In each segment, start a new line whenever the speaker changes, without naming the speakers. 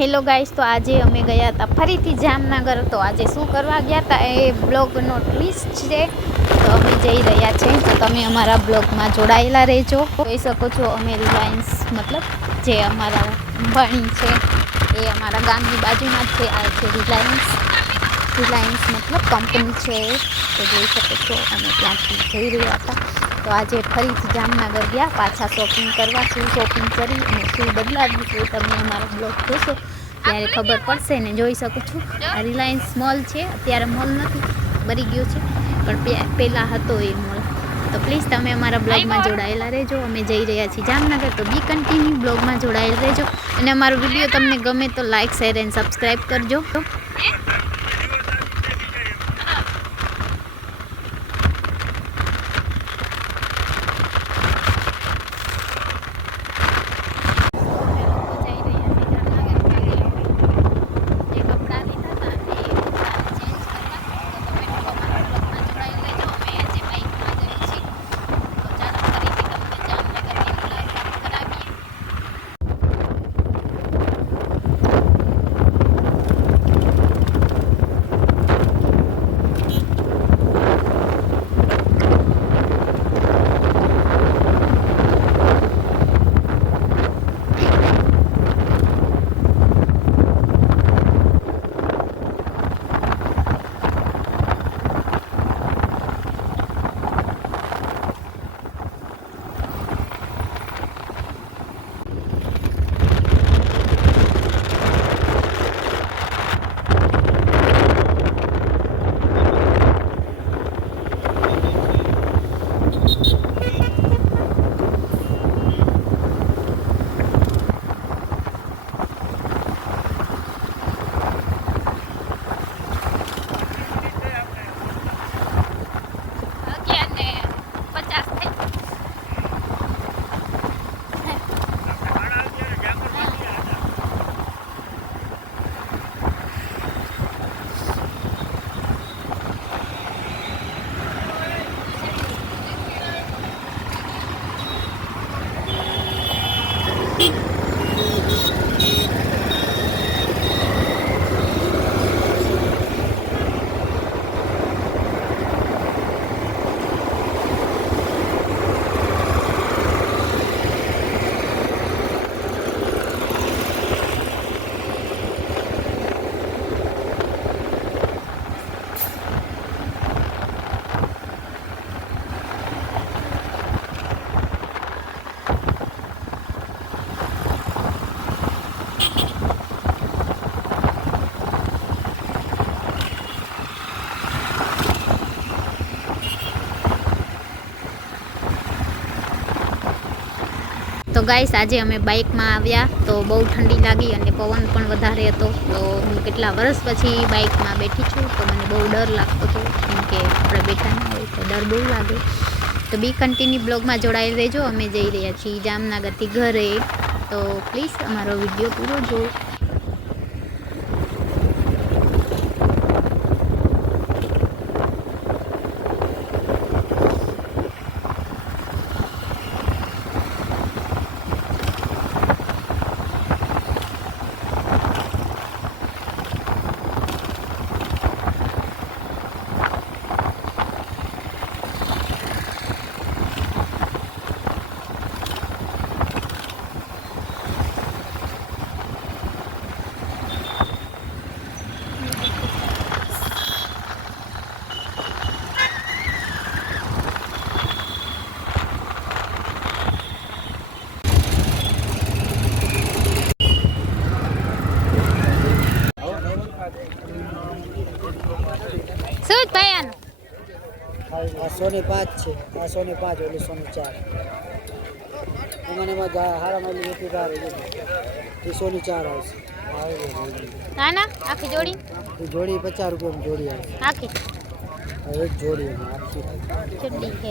Hello guys, તો આજે અમે ગયા હતા ફરીથી જામનગર. તો આજે શું કરવા ગયા હતા એ બ્લોગનો ટ્વિસ્ટ છે. તો અમે જઈ રહ્યા છે. તો તમે અમારા બ્લોગમાં જોડાયેલા રહેજો. જોઈ શકો છો અમે રિલાયન્સ, મતલબ જે અમારા અંબાણી છે, એ અમારા ગામની બાજુમાં જ છે. આ છે રિલાયન્સ. રિલાયન્સ મતલબ કંપની છે. તો જોઈ શકો છો અમે ત્યાંથી જઈ રહ્યા હતા. તો આજે ફરીથી જામનગર ગયા, પાછા શોપિંગ કરવા, શું શોપિંગ કરી અને શું બદલાવ્યું છે તમને અમારો બ્લોગ જોશો. ત્યારે ખબર પડશે ને જોઈ શકું છું. આ રિલાયન્સ મોલ છે, અત્યારે મોલ નથી મરી ગયો છે. પણ પહેલાં હતો એ મોલ તો પ્લીઝ તમે અમારા બ્લોગમાં જોડાયેલા રહેજો. અમે જઈ રહ્યા છીએ જામનગર, તો બી કન્ટિન્યુ બ્લોગમાં જોડાયેલા રહેજો. અને અમારો વીડિયો તમને ગમે તો લાઇક શેર એન્ડ સબસ્ક્રાઈબ કરજો. તો ગાઈસ, આજે અમે બાઇકમાં આવ્યા તો બહુ ઠંડી લાગી અને પવન પણ વધારે હતો. તો હું કેટલા વર્ષ પછી બાઇકમાં બેઠી છું તો મને બહુ ડર લાગતો હતો. કેમ કે આપણે બેઠા ના હોય તો ડર બહુ લાગે. તો બી કન્ટિન્યુ બ્લોગમાં જોડાઈ રહેજો. અમે જઈ રહ્યા છીએ જામનગરથી ઘરે. તો પ્લીઝ, અમારો વીડિયો પૂરો જો શું ભાઈ આનું
આ સોની પાંચ છે. આ સોની પાંચ ઓલી સોની ચાર. એમાં એમાં હારા કાર એ સોની ચાર આવશે.
ના ના આખી જોડી?
જોડી પચાસ રૂપિયામાં જોડી આવશે
આખી?
એક જોડી આખી.
ચડ્ડી છે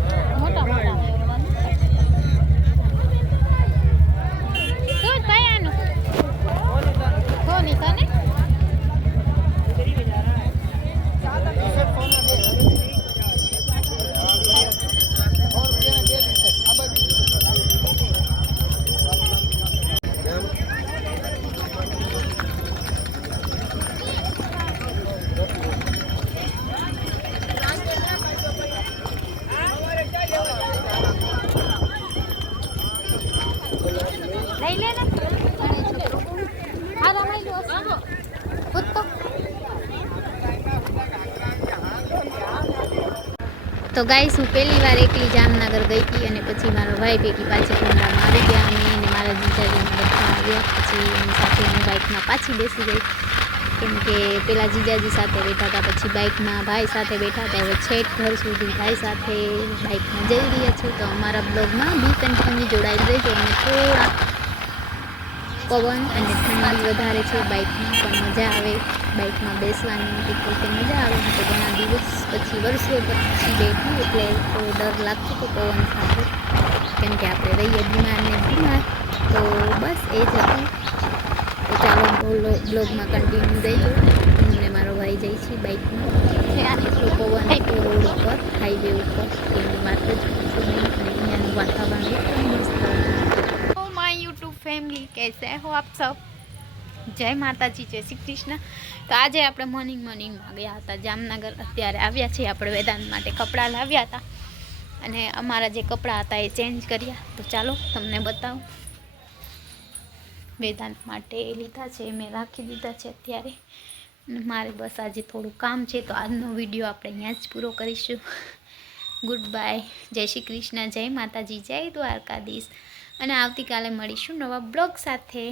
તો ગાઈસ, હું પહેલી વાર એકલી જામનગર ગઈ હતી અને પછી મારો ભાઈ ભેગી પાછી કુંડામાં આવી ગયા અમે અને મારા જીજાજીને બધા આવ્યા પછી એની સાથે હું બાઇકમાં પાછી બેસી ગઈ. કેમ કે પેલા જીજાજી સાથે બેઠા હતા, પછી બાઇકમાં ભાઈ સાથે બેઠા હતા. હવે છેક ઘર સુધી ભાઈ સાથે બાઇકમાં જઈ રહ્યા છે. તો અમારા બ્લોગમાં બી કન્ટિન્યુ જોડાઈ રહેજો અને થોડા પવન અને ઠંડી વધારે છે, બાઇકમાં પણ મજા આવે. બાઇકમાં બેસવાની એક રીતે મજા આવે. તો ઘણા દિવસ પછી વર્ષો પછી બેઠી એટલે થોડો ડર લાગતો હતો પવન સાથે. કેમ કે આપણે રહીએ બીમાર ને બીમાર, તો બસ એ જ હતું. તો ચાલો બ્લોગમાં કન્ટિન્યુ રહીજો હું ને મારો ભાઈ જઈ છીએ બાઇકમાં છે આ એટલો પવન હતો રોડ ઉપર હાઈવે ઉપર. એની વાત જ પૂછું નહીં. અને અહીંયાનું વાતાવરણ એટલું મસ્ત યુટ્યુબ ફેમિલી कैसे હો આપ સબ? જય માતાજી, જય શ્રી કૃષ્ણ. તો આજે આપણે મોર્નિંગ મોર્નિંગમાં ગયા હતા, જામનગર. અત્યારે આવ્યા છીએ આપણે વેદાંત માટે કપડાં લાવ્યા હતા. અને અમારા જે કપડાં હતા એ ચેન્જ કર્યા. તો ચાલો તમને બતાવું. વેદાંત માટે લીધા છે, મેં રાખી દીધા છે અત્યારે. મારે બસ આજે થોડું કામ છે, તો આજનો વીડિયો આપણે અહીંયા જ પૂરો કરીશું. ગુડ બાય જય શ્રી કૃષ્ણ, જય માતાજી, જય દ્વારકાધીશ. અને આવતીકાલે મળીશું નવા બ્લોગ સાથે.